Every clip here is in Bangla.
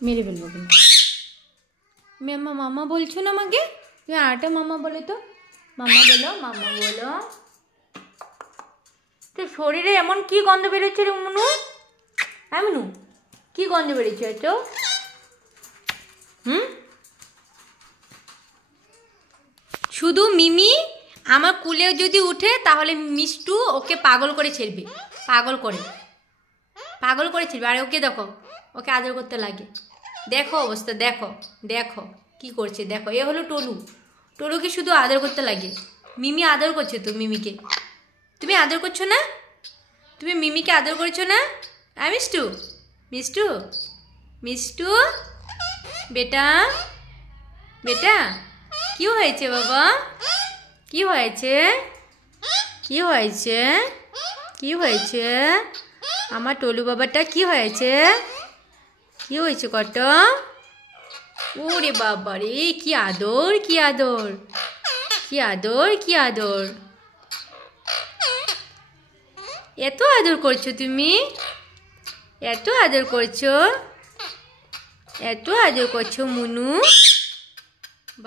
মেরে ফেলবো কিন্তু। মাম্মা মাম্মা বলছো না আমাকে? তুমি আরেকটা মাম্মা বলে তো, মাম্মা বলো, মাম্মা বলো। তো শরীরে এমন কি গন্ধ বেরোচ্ছে রে মনু? হ্যাঁ মনু, কি গন্ধ বেরোচ্ছে তো? শুধু মিমি আমার কুলে যদি উঠে তাহলে মিষ্টু ওকে পাগল করে ছেড়বে, পাগল করে ছেড়বে। আর ওকে দেখো, ওকে আদর করতে লাগে। দেখো অবস্থা, দেখো দেখো কি করছে, দেখো। এ হলো টলু, টলুকে শুধু আদর করতে লাগে। মিমি আদর করছে তো মিমিকে, তুমি আদর করছো না? তুমি মিমিকে আদর করছো না? মিষ্টু, মিষ্টু, মিষ্টু বেটা, বেটা কি হয়েছে বাবা? কি হয়েছে? কি হয়েছে? কি হয়েছে আমার টলু বাবাটা? কি হয়েছে? কি হয়েছে কত? ওরে বাবা রে, কি আদর, কি আদর, কি আদর, কি আদর। এত আদর করছো তুমি? এত আদর করছো? এত আদর করছো মুনু?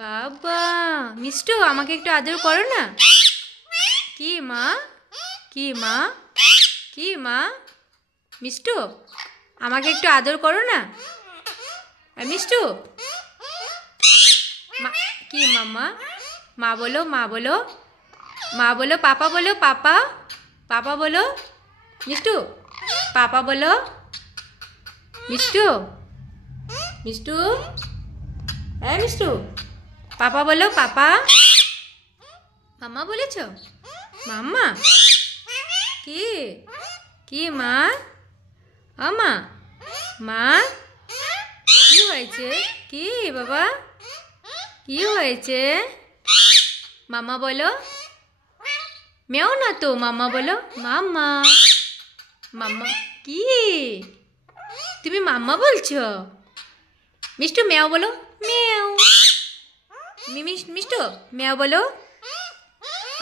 বাবা মিষ্টু, আমাকে একটু আদর করো না। কি মা, কি মা, কি মা? মিষ্টু, আমাকে একটু আদর করো না। মিষ্টু কি মাম্মা? মা বলো, মা বলো, মা বলো, পাপা বলো, পাপা, পাপা বলো। মিষ্টু পাপা বলো। মিষ্টু, মিষ্টু, হ্যাঁ মিষ্টু, পাপা বলো, পাপা। মাম্মা বলেছ? মাম্মা কি? কি মা? আমা মা কি হয়েছে? কি বাবা, কি হয়েছে? মাম্মা বলো। মেও না তো, মাম্মা বলো, মাম্মা। মাম্মা কি? তুমি মাম্মা বলছো? মিষ্টু মেও বলো, মেও। মিষ্টু মেও বলো।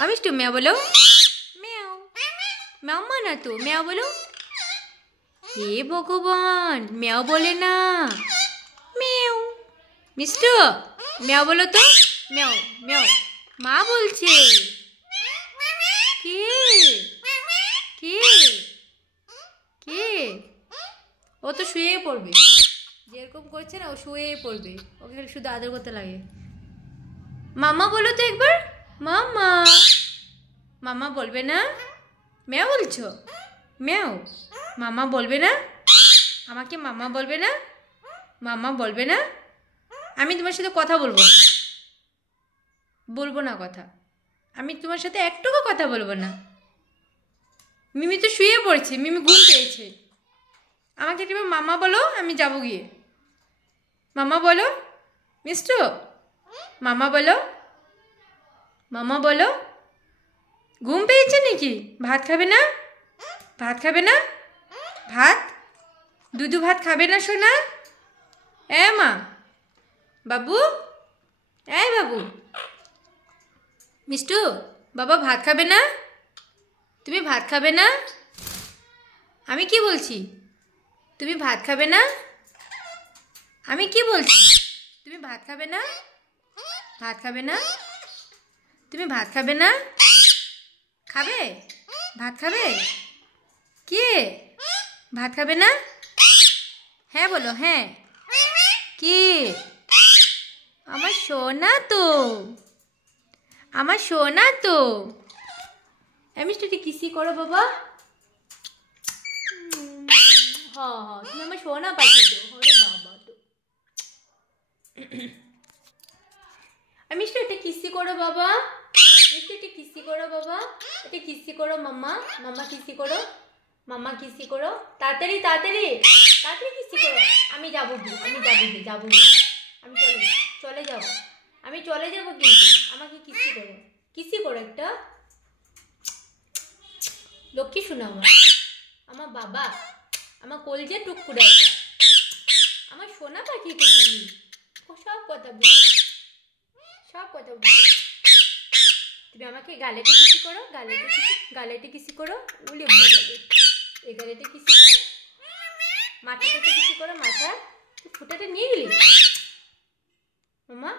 মিষ্টু মেও বলো, মেও। মাম্মা না তো, মেও বলো। হে ভগবান, মেও বলে না, মেও। মিষ্টু মেও বলো তো, মেও, মেও। মা বলছে। কে? কে? কে? ও তো শুয়ে পড়বে, যেরকম করছে না ও শুয়ে পড়বে, ওকে শুধু আদর করতে লাগে। মাম্মা বলো তো একবার, মাম্মা। মাম্মা বলবে না? মেও বলছো? মেও। মাম্মা বলবে না? আমাকে মাম্মা বলবে না? মাম্মা বলবে না? আমি তোমার সাথে কথা বলবো না, বলবো না কথা। আমি তোমার সাথে একটুকু কথা বলবো না। মিমি তো শুয়ে পড়ছে, মিমি ঘুম পেয়েছে। আমাকে একবার মাম্মা বলো, আমি যাবো গিয়ে। মাম্মা বলো মিষ্টু, মাম্মা বলো, মাম্মা বলো। ঘুম পেয়েছে নাকি? ভাত খাবে না? ভাত খাবে না? ভাত, দুধু ভাত খাবে না সোনা? মা, বাবু, বাবু। মিষ্টু বাবা ভাত খাবে না? তুমি ভাত খাবে না? আমি কি বলছি? তুমি ভাত খাবে না? আমি কি বলছি? তুমি ভাত খাবে না? ভাত খাবে না? তুমি ভাত খাবে না? খাবে? ভাত খাবে? কে? ভাত খাবে না? হ্যাঁ বলো, হ্যাঁ। কে? আমার সোনা তো, আমার সোনা তো। মিষ্টি কিসি করো বাবা। হ্যাঁ, তুমি আমার সোনা পাখি তো। ওরে বাবা তো। মিষ্টি এটা কিসি করো বাবা। মিষ্টি এটা কিসি করো বাবা। এটা কিসি করো মাম্মা। মাম্মা কিসি করো। মাম্মা কিসি করো। তাড়াতাড়ি তাড়াতাড়ি তাড়াতাড়ি কিসি করো। আমি যাবো গিয়ে, আমি যাবো গিয়ে, যাবো গিয়ে। আমি চলে যাবো। আমি চলে যাবো কিন্তু। আমাকে কিসি করো, কিসি করো একটা। লক্ষ্মী শোনা আমার, আমার বাবা, আমার কলজে টুকুরা এটা, আমার সোনা পাখি তো তুমি। সব কথা বুঝো, সব কথা বুঝো। তুমি আমাকে গালেতে কিসি করো, গালেতে কিসি, গালেতে কিসি করো। উলে বলে এই গালেতে কিসি করো। মাথাটাতে কিসি করো, মাথা, ফুটাটা নিয়ে গেলি মামা?